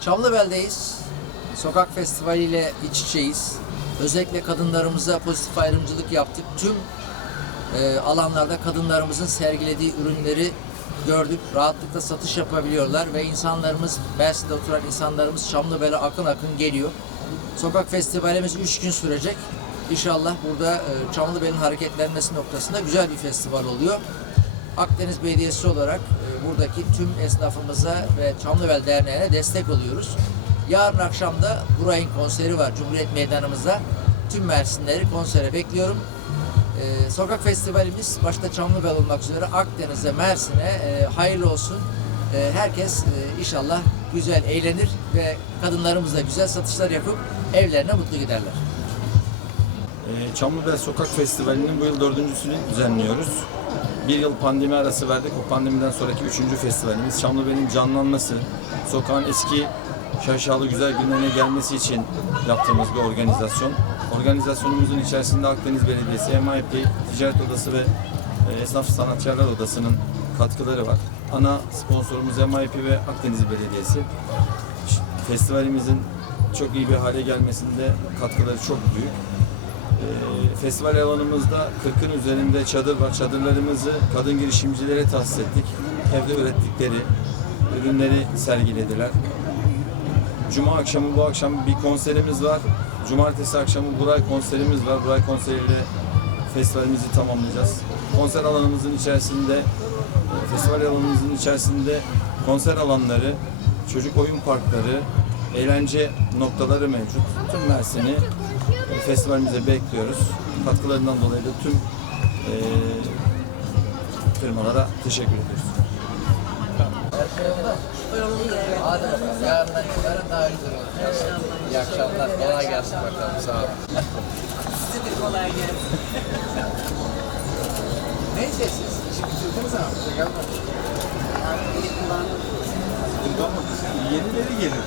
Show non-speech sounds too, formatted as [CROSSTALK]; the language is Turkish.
Çamlıbel'deyiz. Sokak Festivali ile iç içeyiz. Özellikle kadınlarımıza pozitif ayrımcılık yaptık. Tüm e, alanlarda kadınlarımızın sergilediği ürünleri gördük. Rahatlıkla satış yapabiliyorlar ve insanlarımız, Mersin'de oturan insanlarımız Çamlıbel'e akın akın geliyor. Sokak Festivalimiz 3 gün sürecek. İnşallah burada e, Çamlıbel'in hareketlenmesi noktasında güzel bir festival oluyor. Akdeniz Belediyesi olarak e, buradaki tüm esnafımıza ve Çamlıbel Derneği'ne destek oluyoruz. Yarın akşam da Buray'ın konseri var Cumhuriyet Meydanımızda. Tüm Mersinleri konsere bekliyorum. E, Sokak Festivalimiz başta Çamlıbel olmak üzere Akdeniz'e, Mersin'e hayırlı olsun. E, herkes e, inşallah güzel eğlenir ve kadınlarımız da güzel satışlar yapıp evlerine mutlu giderler. Ee, Çamlıbel Sokak Festivali'nin bu yıl dördüncüsünü düzenliyoruz. Bir yıl pandemi arası verdik. O pandemiden sonraki üçüncü festivalimiz. Çamlıbel'in canlanması, sokağın eski şaşalı güzel günlerine gelmesi için yaptığımız bir organizasyon. Organizasyonumuzun içerisinde Akdeniz Belediyesi, MIP, Ticaret Odası ve e, Esnaf Sanatkarlar Odası'nın katkıları var. Ana sponsorumuz MIP ve Akdeniz Belediyesi. Festivalimizin çok iyi bir hale gelmesinde katkıları çok büyük. Ee, festival alanımızda 40'ın üzerinde çadır var. Çadırlarımızı kadın girişimcilere tahsis ettik. Evde ürettikleri ürünleri sergilediler. Cuma akşamı bu akşam bir konserimiz var. Cumartesi akşamı Buray konserimiz var. Buray konseriyle festivalimizi tamamlayacağız. Konser alanımızın içerisinde, festival alanımızın içerisinde konser alanları, çocuk oyun parkları, eğlence noktaları mevcut. Tüm Mersin'i e, festivalimize bekliyoruz. Katkılarından dolayı da tüm e, firmalara teşekkür ediyoruz. Yarından itibaren daha güzel olacak. İyi akşamlar. Kolay gelsin bakalım. Sağ olun. Size de kolay gelsin. [LAUGHS] Neyse siz işi bitirdiniz ama bize gelmedi. Yenileri gelir.